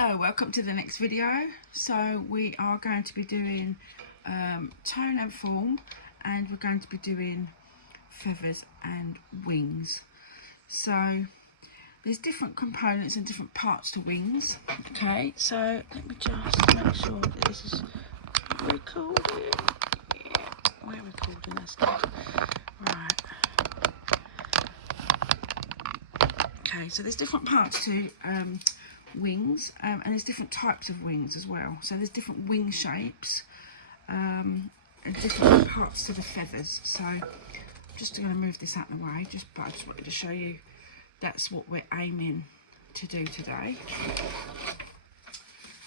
Hello, welcome to the next video. So we are going to be doing tone and form, and we're going to be doing feathers and wings. So there's different components and different parts to wings. Okay, so let me just make sure that this is recording. Yeah, we're recording, that's good. Right. Okay, so there's different parts to wings, and there's different types of wings as well. So there's different wing shapes and different parts to the feathers. So I'm just going to move this out of the way, but I just wanted to show you that's what we're aiming to do today.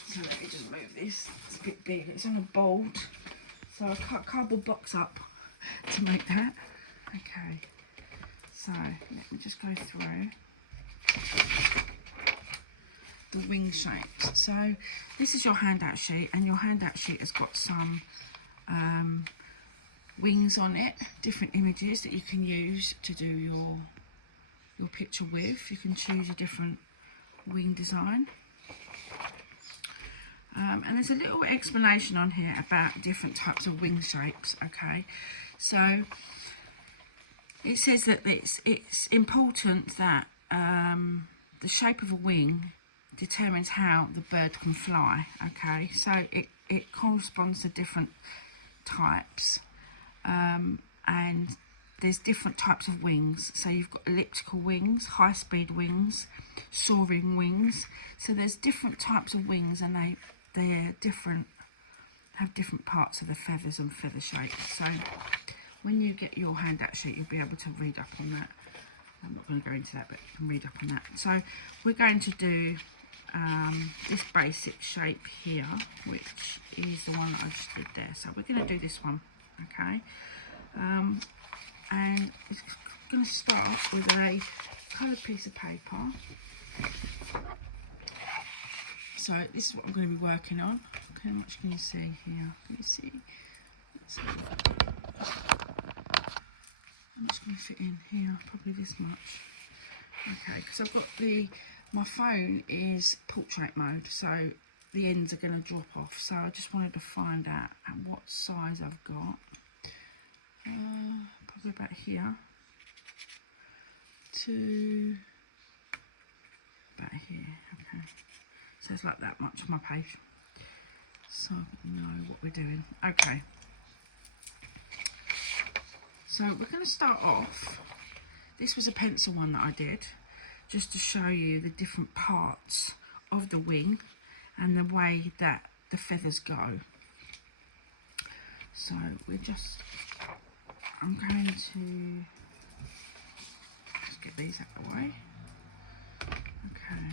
So let me just move this. It's a bit big. It's on a board, so I cut cardboard box up to make that. Okay, so let me just go through the wing shapes. So this is your handout sheet, and your handout sheet has got some wings on it, different images that you can use to do your picture with. You can choose a different wing design, and there's a little explanation on here about different types of wing shapes. Okay, so it says that it's important that the shape of a wing determines how the bird can fly. Okay, so it corresponds to different types, and there's different types of wings. So you've got elliptical wings, high-speed wings, soaring wings. So there's different types of wings, and they're different, have different parts of the feathers and feather shapes. So when you get your handout sheet, you'll be able to read up on that. I'm not going to go into that, but you can read up on that. So we're going to do this basic shape here, which is the one that I just did there. So we're going to do this one, okay? And it's going to start with a coloured piece of paper. So this is what I'm going to be working on. Okay, how much can you see here? Can you see? I'm just going to fit in here, probably this much. Okay, because I've got my phone is portrait mode, so the ends are going to drop off. So I just wanted to find out at what size I've got. Probably about here to about here. Okay, so it's like that much on my page, so we know what we're doing. Okay, so we're going to start off. This was a pencil one that I did, just to show you the different parts of the wing and the way that the feathers go. So I'm going to just get these out of the way. Okay.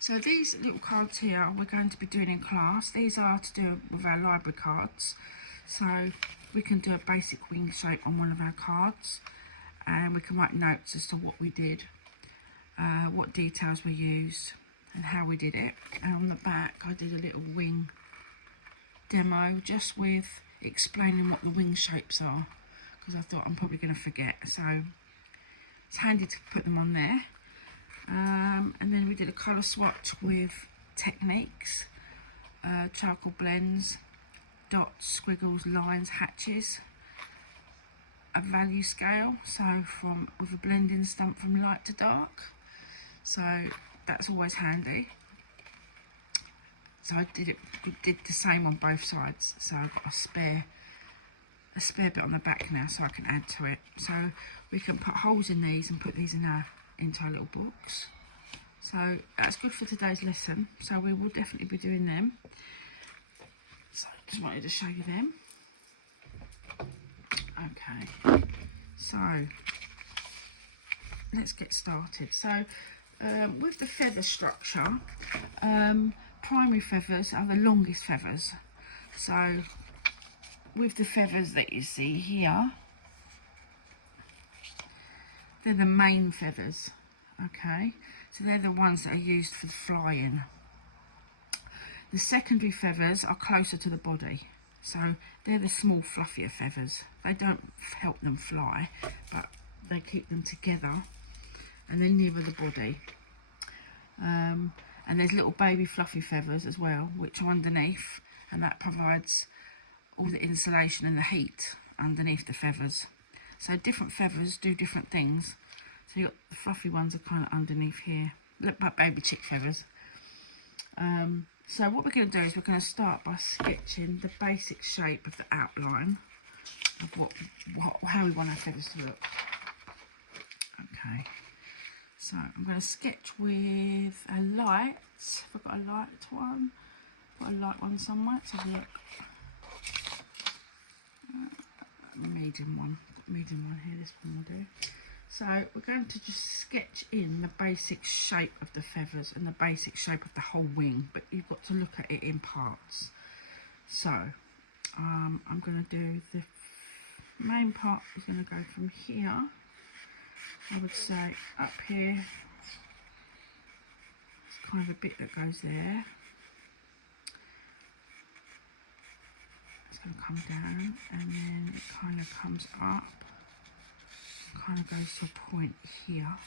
So these little cards here we're going to be doing in class. These are to do with our library cards. So we can do a basic wing shape on one of our cards, and we can write notes as to what we did, what details we used, and how we did it. And on the back I did a little wing demo just with explaining what the wing shapes are, because I thought I'm probably going to forget, so it's handy to put them on there. And then we did a colour swatch with techniques, charcoal blends, dots, squiggles, lines, hatches, a value scale, so with a blending stump from light to dark, so that's always handy. So I did the same on both sides, so I've got a spare bit on the back now, so I can add to it. So we can put holes in these and put these into our little books. So that's good for today's lesson, so we will definitely be doing them. So I just wanted to show you them. Okay, so let's get started. So with the feather structure, primary feathers are the longest feathers. So with the feathers that you see here, they're the main feathers. Okay, so they're the ones that are used for the flying. The secondary feathers are closer to the body, so they're the small fluffier feathers. They don't help them fly, but they keep them together and then nearer the body. And there's little baby fluffy feathers as well, which are underneath, and that provides all the insulation and the heat underneath the feathers. So different feathers do different things. So you've got the fluffy ones are kind of underneath here, look like baby chick feathers. So what we're going to do is we're going to start by sketching the basic shape of the outline of how we want our feathers to look. Okay, so I'm going to sketch with a light. I've got a light one. Got a light one somewhere. Let's have a look. Medium one. Medium one here. This one will do. So we're going to just sketch in the basic shape of the feathers and the basic shape of the whole wing, but you've got to look at it in parts. So I'm going to do the main part is going to go from here, I would say up here. It's kind of a bit that goes there. It's going to come down and then it kind of comes up. Kind of goes to a point here,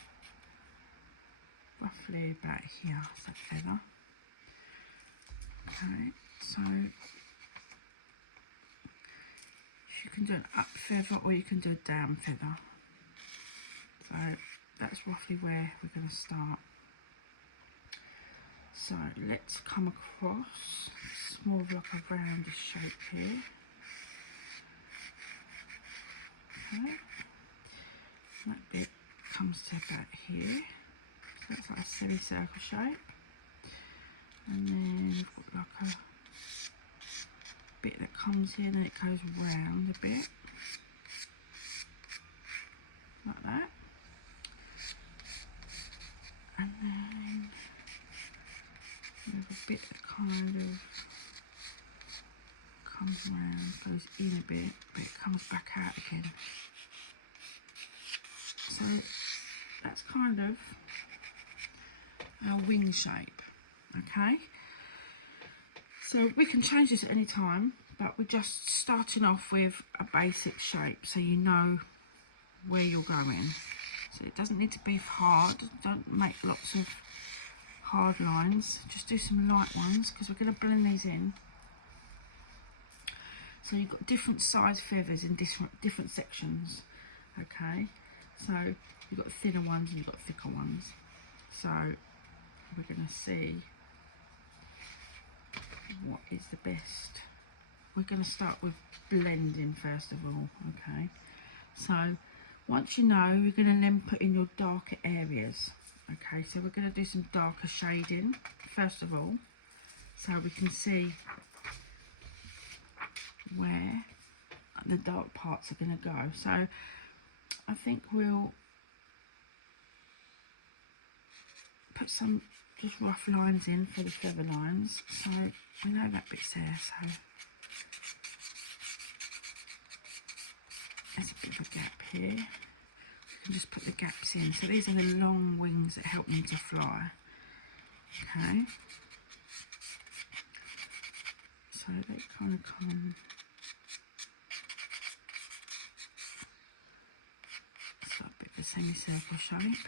roughly about here, is that feather. Okay, so you can do an up feather or you can do a down feather. So that's roughly where we're going to start. So let's come across. It's more of like a roundish shape here. Okay. That bit comes to about here, so that's like a semicircle shape, and then we've got like a bit that comes here and then it goes round a bit, like that, and then there's a bit that kind of comes round, goes in a bit, but it comes back out again. So that's kind of our wing shape, okay? So we can change this at any time, but we're just starting off with a basic shape so you know where you're going. So it doesn't need to be hard, don't make lots of hard lines, just do some light ones because we're going to blend these in. So you've got different size feathers in different sections, okay? So you've got thinner ones and you've got thicker ones. So we're going to see what is the best. We're going to start with blending first of all, okay? So once you know, you're going to then put in your darker areas, okay? So we're going to do some darker shading first of all, so we can see where the dark parts are going to go. So I think we'll put some just rough lines in for the feather lines. So we know that bit's there, so there's a bit of a gap here. You can just put the gaps in. So these are the long wings that help them to fly. Okay. So they kind of come. So a bit of a semicircle shape.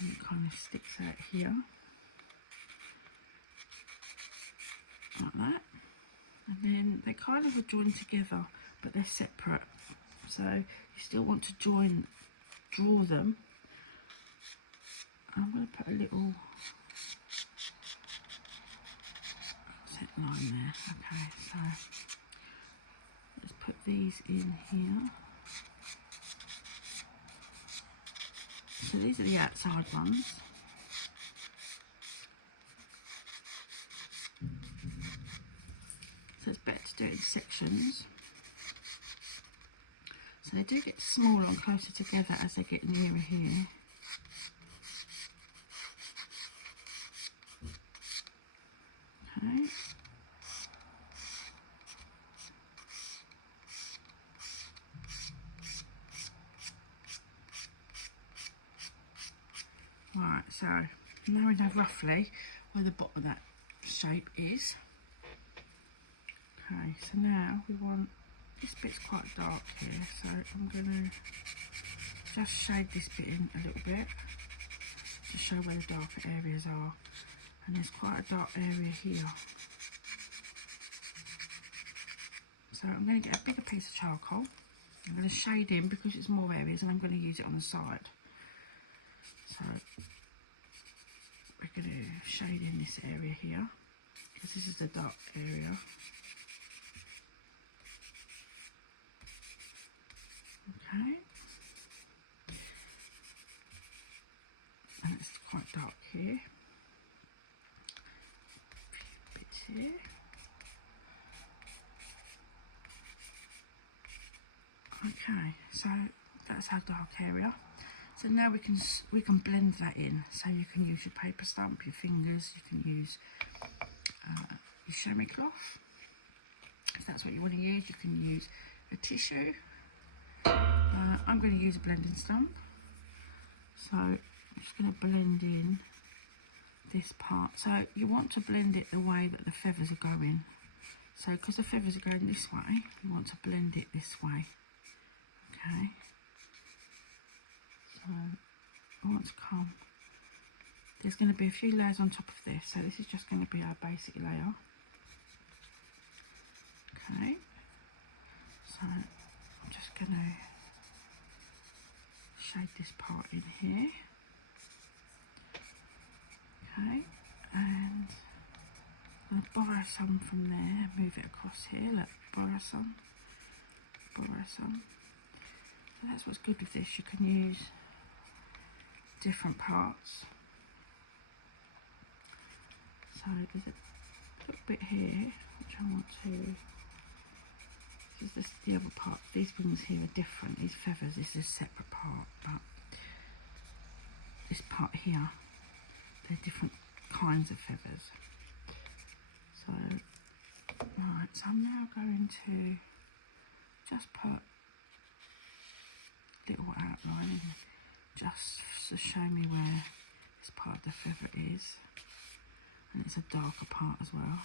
And it kind of sticks out here. Like that. And then they kind of are joined together, but they're separate. So you still want to draw them. I'm going to put a little set line there. Okay, so let's put these in here. So these are the outside ones. So it's better to do it in sections. So they do get smaller and closer together as they get nearer here. Okay. Right, so now we know roughly where the bottom of that shape is. Okay, so now we want, this bit's quite dark here, so I'm going to just shade this bit in a little bit to show where the darker areas are. And there's quite a dark area here. So I'm going to get a bigger piece of charcoal. I'm going to shade in because it's more areas, and I'm going to use it on the side. So we're going to shade in this area here because this is the dark area. Okay. And it's quite dark here. Bits here. Okay, so that's our dark area. So now we can blend that in. So you can use your paper stump, your fingers. You can use your chamois cloth. If that's what you want to use, you can use a tissue. I'm going to use a blending stump. So I'm just going to blend in this part. So you want to blend it the way that the feathers are going. So because the feathers are going this way, you want to blend it this way. Okay. So I want to come. There's going to be a few layers on top of this. So this is just going to be our basic layer. Okay. So I'm just going to shade this part in here. Okay, and I'm going to borrow some from there, move it across here. Look, borrow some, borrow some. So that's what's good with this. You can use different parts. So there's a little bit here which I want to. This is just the other part. These wings here are different. These feathers is a separate part, but this part here, they're different kinds of feathers. So, right, so I'm now going to just put a little outline in, just to show me where this part of the feather is. And it's a darker part as well.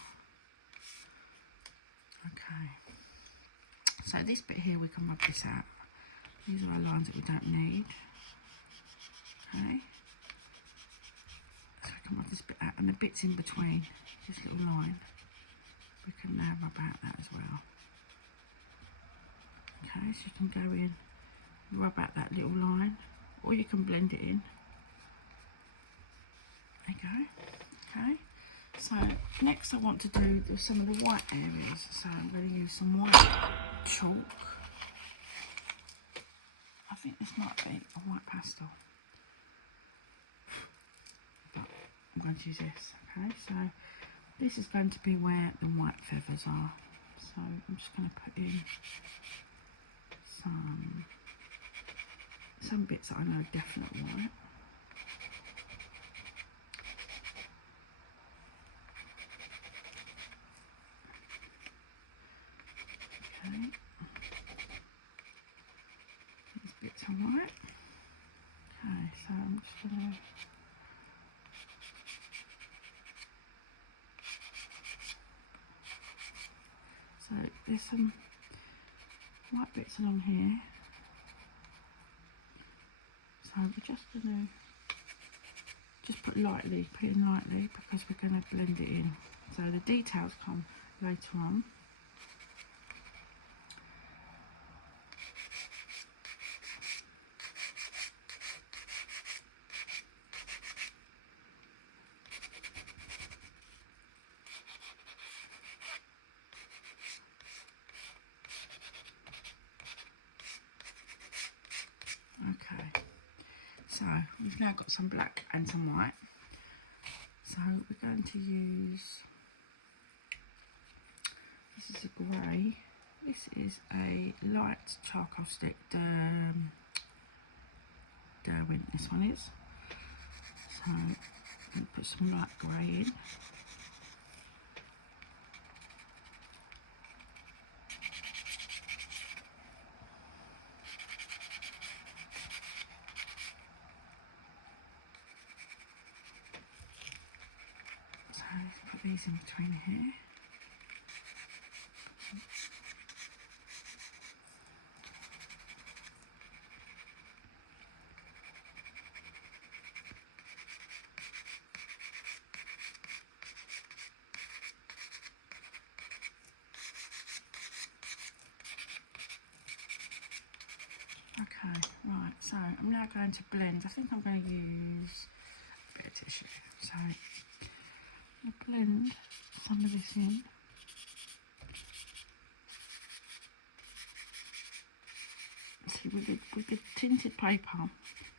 Okay. So this bit here, we can rub this out. These are our lines that we don't need. Okay. So we can rub this bit out, and the bits in between, this little line, we can now rub out that as well. Okay, so you can go in, rub out that little line, or you can blend it in. There you go. Okay. So next I want to do some of the white areas. So I'm going to use some white chalk. I think this might be a white pastel. But I'm going to use this. Okay, so this is going to be where the white feathers are. So I'm just going to put in some bits that I know are definite white. Okay. These bits are white. Okay, so I'm just going to so there's some white bits along here. So we're just going to just put in lightly because we're going to blend it in. So the details come later on. Okay, so we've now got some black and some white. So we're going to use, this is a grey, this is a light charcoal stick, Derwent this one is. So I'm going to put some light grey in. So put these in between here. Okay, right, so I'm now going to blend. I think I'm going to use a bit of tissue. So I'll blend some of this in. See, with the tinted paper,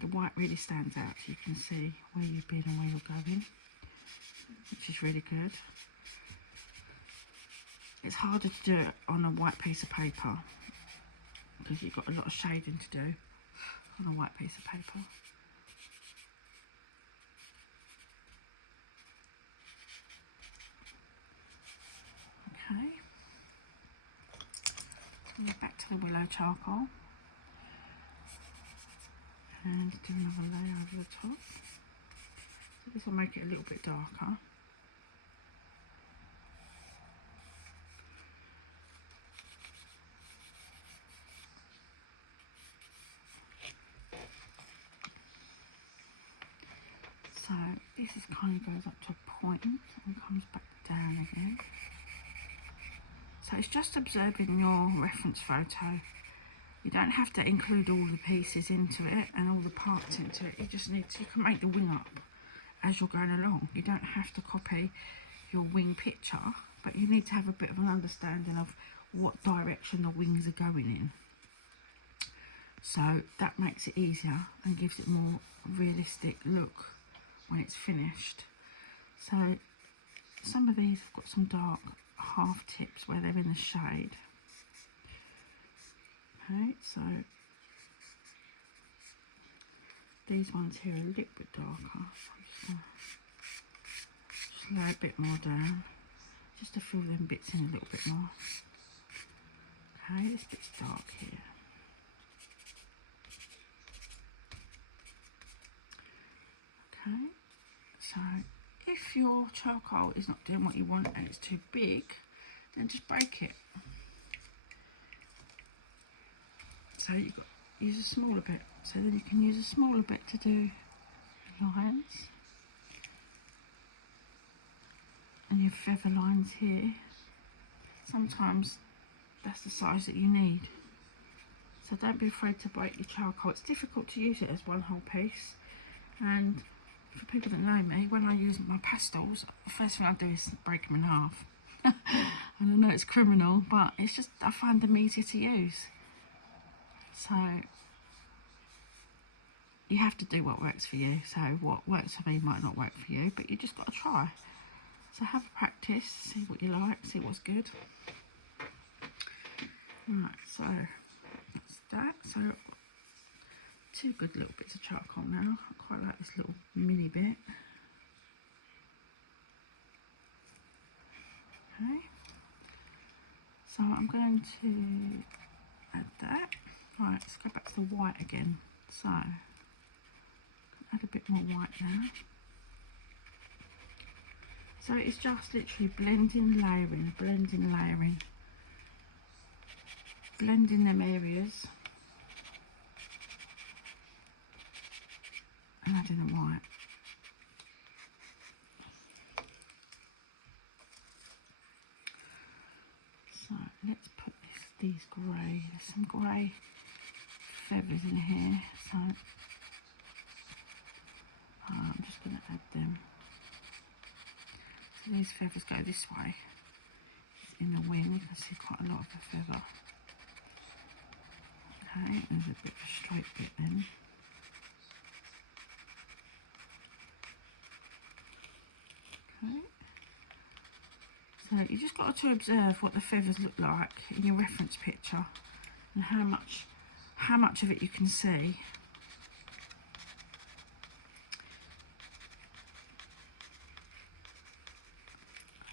the white really stands out, so you can see where you've been and where you're going, which is really good. It's harder to do it on a white piece of paper because you've got a lot of shading to do on a white piece of paper. Okay, so we're back to the willow charcoal and do another layer over the top. So this will make it a little bit darker. So this is kind of goes up to a point and comes back down again. So it's just observing your reference photo. You don't have to include all the pieces into it and all the parts into it. You just need to, you can make the wing up as you're going along. You don't have to copy your wing picture, but you need to have a bit of an understanding of what direction the wings are going in. So that makes it easier and gives it more realistic look when it's finished. So some of these have got some dark half tips where they're in the shade. Okay, so these ones here are a little bit darker. So I'm just lay a bit more down, just to fill them bits in a little bit more. Okay, this bit's dark here. Okay, so if your charcoal is not doing what you want and it's too big, then just break it. So you've got to use a smaller bit, so then you can use a smaller bit to do lines. And your feather lines here, sometimes that's the size that you need. So don't be afraid to break your charcoal. It's difficult to use it as one whole piece, and for people that know me, when I use my pastels, the first thing I do is break them in half. And I know it's criminal, but it's just, I find them easier to use. So you have to do what works for you. So what works for me might not work for you, but you just got to try. So have a practice, see what you like, see what's good. Right, so that's that. So 2 good little bits of charcoal now. I quite like this little mini bit. Okay, so I'm going to add that. Right, let's go back to the white again. So add a bit more white now. So it's just literally blending, layering, blending, layering. Blending them areas and adding the white. So let's put these grey, there's some grey feathers in here, so I'm just going to add them. So these feathers go this way. In the wing you can see quite a lot of the feather. Okay, there's a bit of a straight bit then. Okay. So you just got to observe what the feathers look like in your reference picture and how much of it you can see.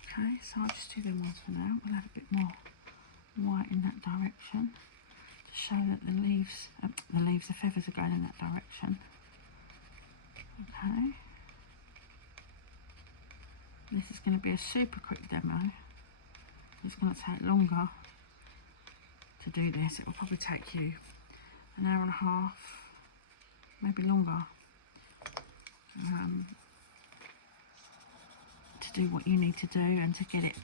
Okay, so I'll just do them ones for now. We'll add a bit more white in that direction to show that the feathers are going in that direction. Okay. This is going to be a super quick demo. It's going to take longer to do this. It will probably take you an hour and a half, maybe longer, to do what you need to do and to get it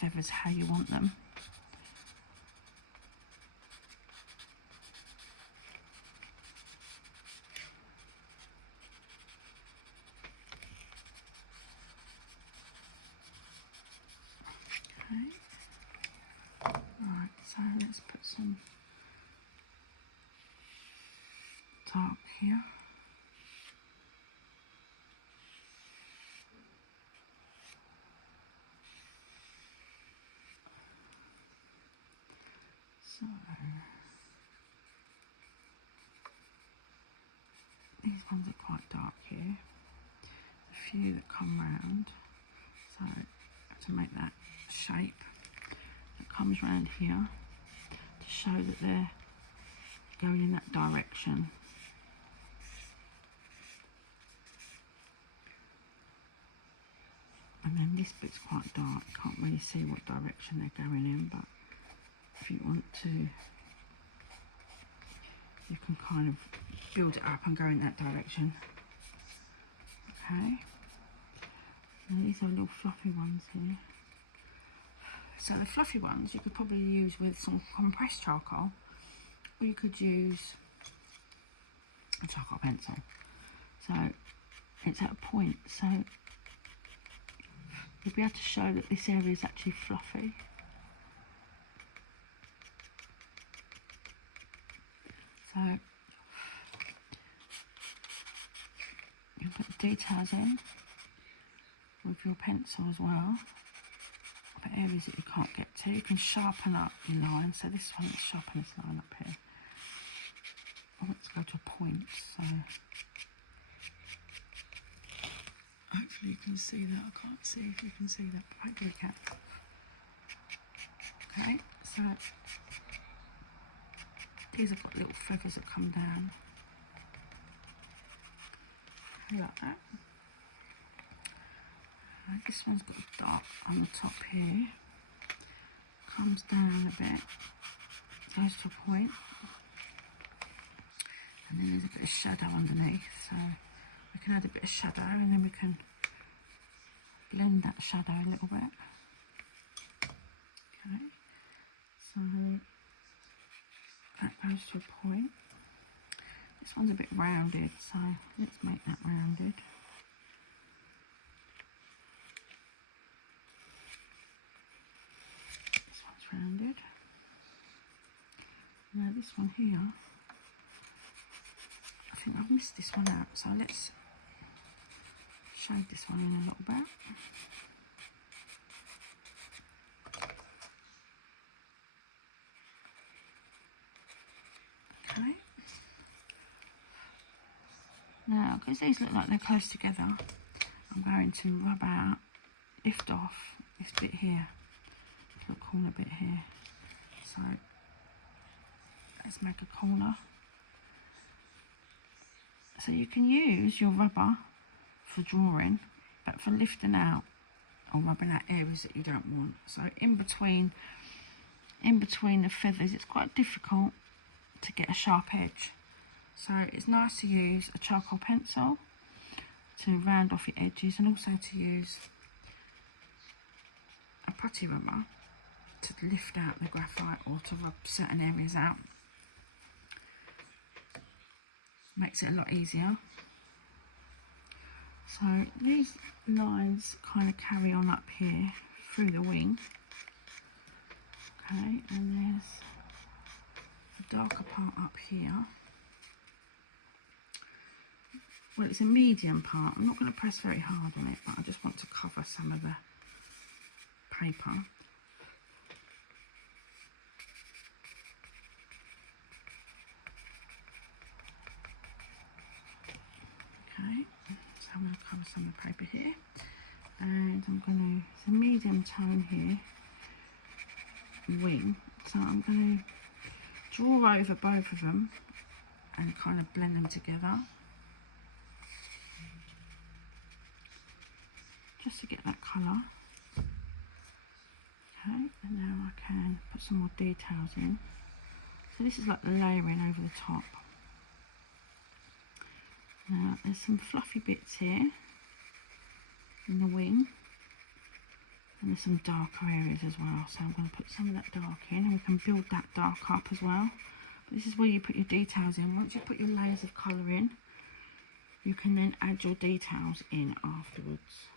feathers how you want them. let's put some dark here. So these ones are quite dark here. A few that come round. So to make that shape that comes round here to show that they're going in that direction. And then this bit's quite dark, can't really see what direction they're going in, but if you want to, you can kind of build it up and go in that direction. Okay, and these are little fluffy ones here. So the fluffy ones you could probably use with some compressed charcoal, or you could use a charcoal pencil. So it's at a point, so you'll be able to show that this area is actually fluffy. So you put the details in with your pencil as well for areas that you can't get to. You can sharpen up your line. So this one, let's sharpen this line up here. Let's go to a point. So hopefully you can see that. I can't see if you can see that, but hopefully you can. Okay, so these have got little feathers that come down like that. This one's got a dot on the top here, comes down a bit, goes to a point, and then there's a bit of shadow underneath, so we can add a bit of shadow and then we can blend that shadow a little bit. Okay, so that goes to a point. This one's a bit rounded, so let's make that rounded. This one's rounded. Now this one here, I think I've missed this one out, so let's shade this one in a little bit. Okay. Now, because these look like they're close together, I'm going to rub out, lift off this bit here, the corner bit here. So let's make a corner. So you can use your rubber for drawing, but for lifting out or rubbing out areas that you don't want. So in between the feathers, it's quite difficult to get a sharp edge. So it's nice to use a charcoal pencil to round off your edges, and also to use a putty rubber to lift out the graphite or to rub certain areas out. Makes it a lot easier. So these lines kind of carry on up here through the wing. Okay, and there's a darker part up here. Well, it's a medium part. I'm not going to press very hard on it, but I just want to cover some of the paper. Okay, so I'm going to cover some of the paper here, and I'm going to, it's a medium tone here, wing, so I'm going to draw over both of them and kind of blend them together, just to get that colour. Okay, and now I can put some more details in. So this is like the layering over the top. Now there's some fluffy bits here in the wing, and there's some darker areas as well, so I'm going to put some of that dark in, and we can build that dark up as well. But this is where you put your details in. Once you put your layers of colour in, you can then add your details in afterwards.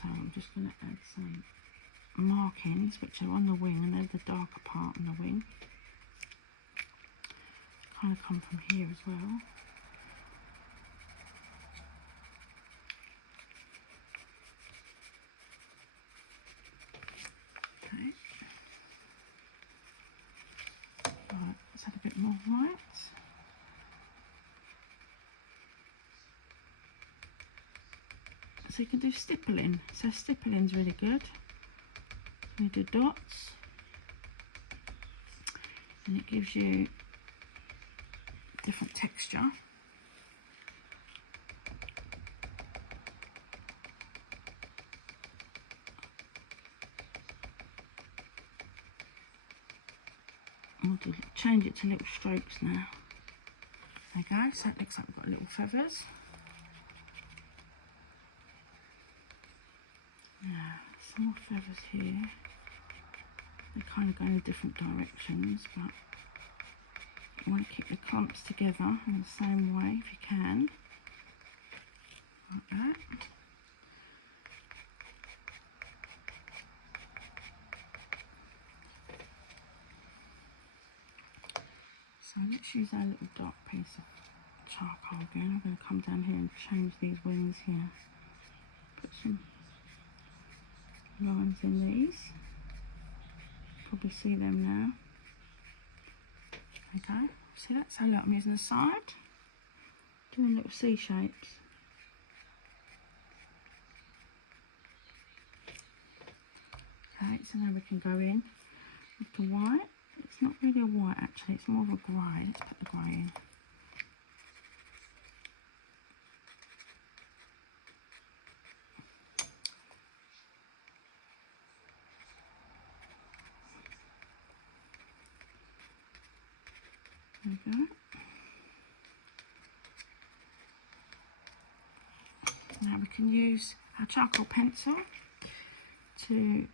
So I'm just going to add some markings which are on the wing, and they're the darker part on the wing. Kind of come from here as well. Okay. Right, let's add a bit more white. So you can do stippling. So stippling's really good. We do dots, and it gives you different texture. We'll change it to little strokes now. There you go, so it looks like we've got little feathers. Now, some more feathers here. They kind of go in different directions, but you want to keep the clumps together in the same way if you can. Like that. So let's use our little dark piece of charcoal again. I'm going to come down here and change these wings here. Put some lines in these. Probably see them now. Okay, see that? So look, I'm using the side, doing little C shapes. Okay, so now we can go in with the white. It's not really a white actually, it's more of a grey. Let's put the grey in. There we go. Now we can use our charcoal pencil to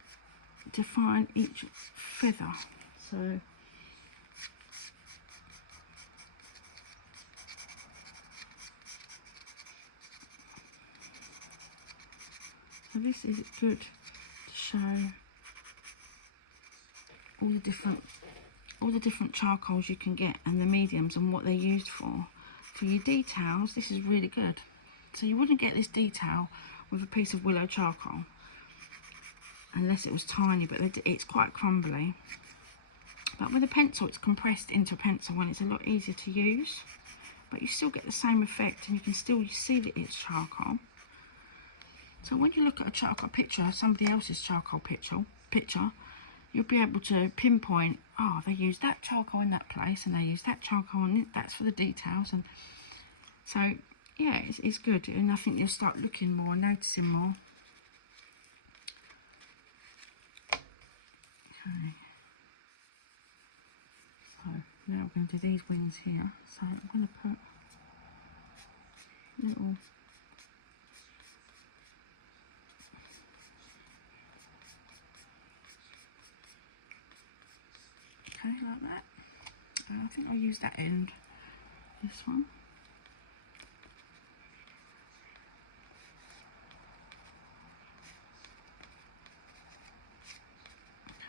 define each feather. So this is good to show all the different charcoals you can get and the mediums and what they're used for. For your details, this is really good. So you wouldn't get this detail with a piece of willow charcoal unless it was tiny, but it's quite crumbly. But with a pencil, it's compressed into a pencil and it's a lot easier to use, but you still get the same effect and you can still see that it's charcoal. So when you look at a charcoal picture, somebody else's charcoal picture, you'll be able to pinpoint, oh, they used that charcoal in that place and they used that charcoal and that's for the details. And so yeah, it's good, and I think you'll start looking more, noticing more. Okay. So now we're going to do these wings here. So I'm going to put little like that. I think I'll use that end, this one.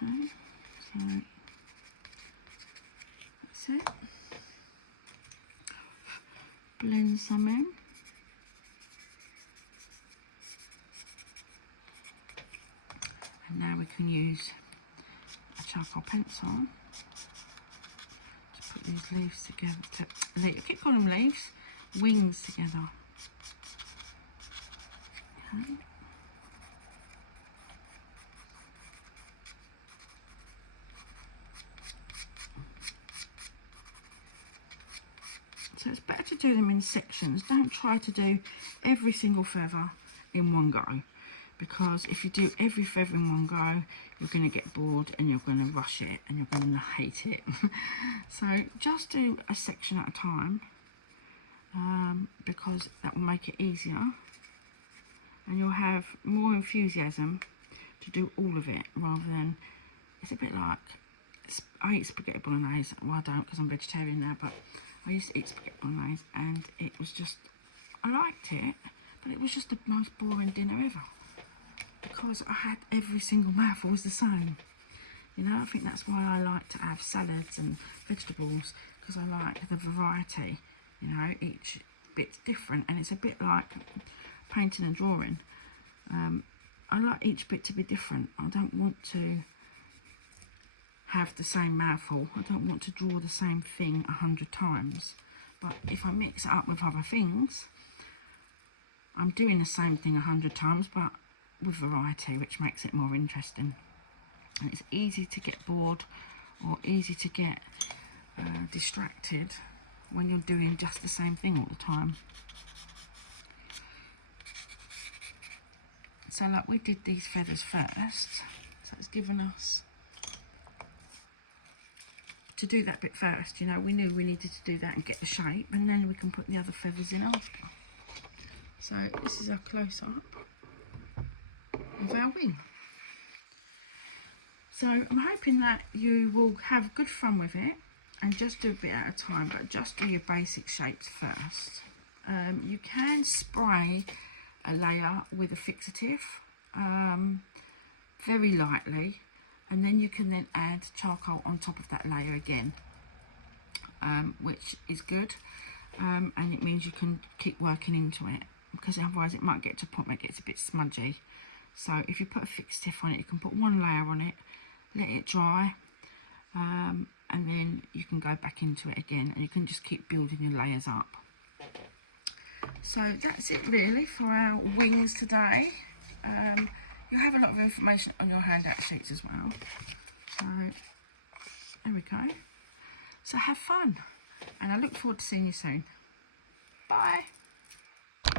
Okay, so that's it. Blend some in. And now we can use a charcoal pencil to put these leaves together. I keep calling them leaves, wings together. Okay. So it's better to do them in sections. Don't try to do every single feather in one go, because if you do every feather in one go, you're going to get bored and you're going to rush it and you're going to hate it. So just do a section at a time, because that will make it easier and you'll have more enthusiasm to do all of it, rather than, it's a bit like, I eat spaghetti bolognese. Well, I don't, because I'm vegetarian now, but I used to eat spaghetti bolognese and it was just, I liked it, but it was just the most boring dinner ever. because I had every single mouthful was the same. You know, I think that's why I like to have salads and vegetables, because I like the variety. You know, each bit's different, and it's a bit like painting and drawing. I like each bit to be different. I don't want to have the same mouthful. I don't want to draw the same thing 100 times. But if I mix it up with other things, I'm doing the same thing 100 times, but with variety, which makes it more interesting. And it's easy to get bored or easy to get distracted when you're doing just the same thing all the time. So like we did these feathers first, so it's given us to do that bit first. You know, we knew we needed to do that and get the shape, and then we can put the other feathers in after. So this is a close-up of our wing. So I'm hoping that you will have good fun with it and just do a bit at a time, but just do your basic shapes first. You can spray a layer with a fixative very lightly, and then you can then add charcoal on top of that layer again, which is good, and it means you can keep working into it, because otherwise it might get to a point where it gets a bit smudgy. So if you put a fixative on it, you can put one layer on it, let it dry, and then you can go back into it again, and you can just keep building your layers up. So that's it really for our wings today. You'll have a lot of information on your handout sheets as well. So there we go. So have fun, and I look forward to seeing you soon. Bye.